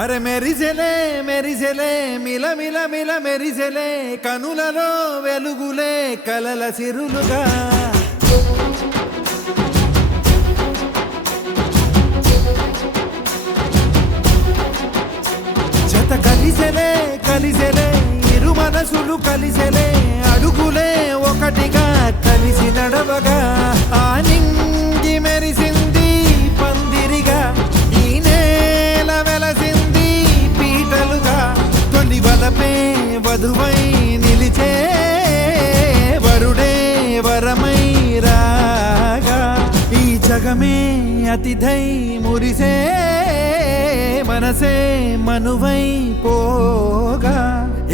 అరే మెరిసెలే మెరిసెలే మిల మిల మిల మెరిసెలే కనులలో వెలుగులే కలల సిరులుగా జత కలిసెలే కలిసెలే ఇరు మనసులు కలిసెలే అడుగులే ఒకటిగా కలిసి నడవగా ఆ నింగి మెరిసింది పందిరిగా ఈ నేల వెలసింది పీటలుగా తొలి వలపే వధువై నిలిచే వరుడే వరమై రాగా ఈ జగమే అతిథై మురిసే మనసే మనువై పోగా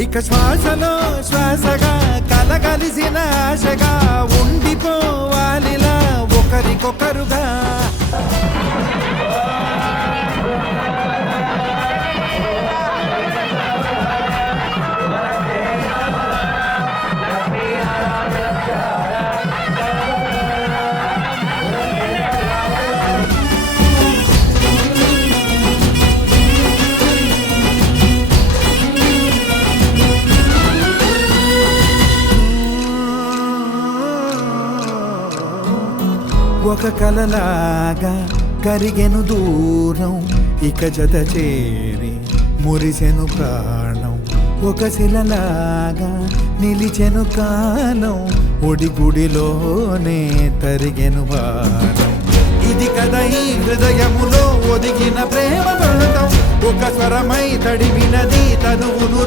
ఇక శ్వాసలో శ్వాసగా కలగలిసిన ఆశగా ఉండిపోవాలిలా ఒకరికొకరుగా ఒక కలలాగా కరిగెను దూరం ఇక జత చేరి మురిసెను ప్రాణం ఒక శిలలాగా నిలిచెను కాలం ఒడిగుడిలోనే తరిగెను వారం ఇది కదా ఈ హృదయములో ఒదిగిన ప్రేమ పర్వతం ఒక స్వరమై తడివినది తనువును